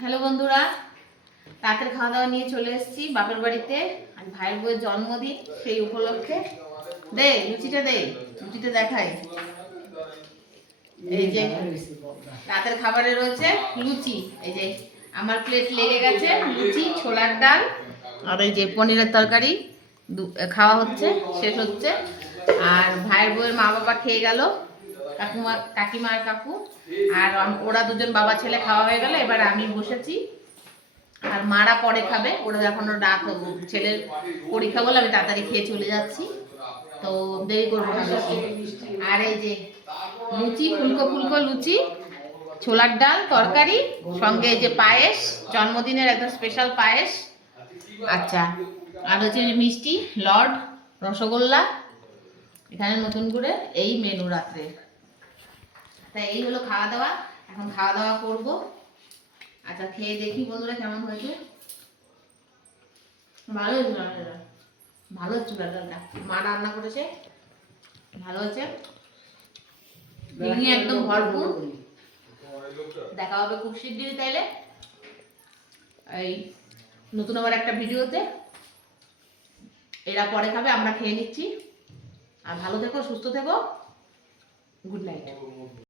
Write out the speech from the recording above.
Hello বন্ধুরা, রাতের খাওয়া দাওয়া নিয়ে চলে এসেছি বাপের বাড়িতে। আর ভাইয়ের বউয়ের জন্মদিন, সেই উপলক্ষে লুচিটা দেখাই। এই যে রাতের খাবারে রয়েছে লুচি। এই যে আমার প্লেট লেগে গেছে, লুচি, ছোলার ডাল আর এই যে পনিরের তরকারি খাওয়া হচ্ছে, শেষ হচ্ছে। আর ভাইয়ের বউয়ের মা বাবা খেয়ে গেল, কাকিমা আর কাকু, আর ওরা দুজন বাবা ছেলে খাওয়া হয়ে গেল। এবার আমি বসেছি, আর মারা পরে খাবে। ওরা এখনো রাত, ছেলের পরীক্ষা বলে আমি তাড়াতাড়ি খেয়ে চলে যাচ্ছি, তো দেরি করবো না বেশি। আর এই যে লুচি, ফুলকো ফুলকো লুচি, ছোলার ডাল তরকারি, সঙ্গে এই যে পায়েস, জন্মদিনের একদম স্পেশাল পায়েস। আচ্ছা, আর হচ্ছে মিষ্টি, লড, রসগোল্লা, এখানে নতুন করে এই মেনু রাত্রে। তাই এই হলো খাওয়া দাওয়া। এখন খাওয়া দাওয়া করবো। আচ্ছা, খেয়ে দেখি বন্ধুরা কেমন হয়েছে। ভালো হয়েছে, ভালো হচ্ছে। ব্যাটারটা মা রান্না করেছে, ভালো হয়েছে, একদম ভরপুর। দেখা হবে খুব শিগগিরই তাইলে এই নতুন আবার একটা ভিডিওতে। এরা পরে খাবে, আমরা খেয়ে নিচ্ছি। আর ভালো থেকো, সুস্থ থেকো, গুড নাইট।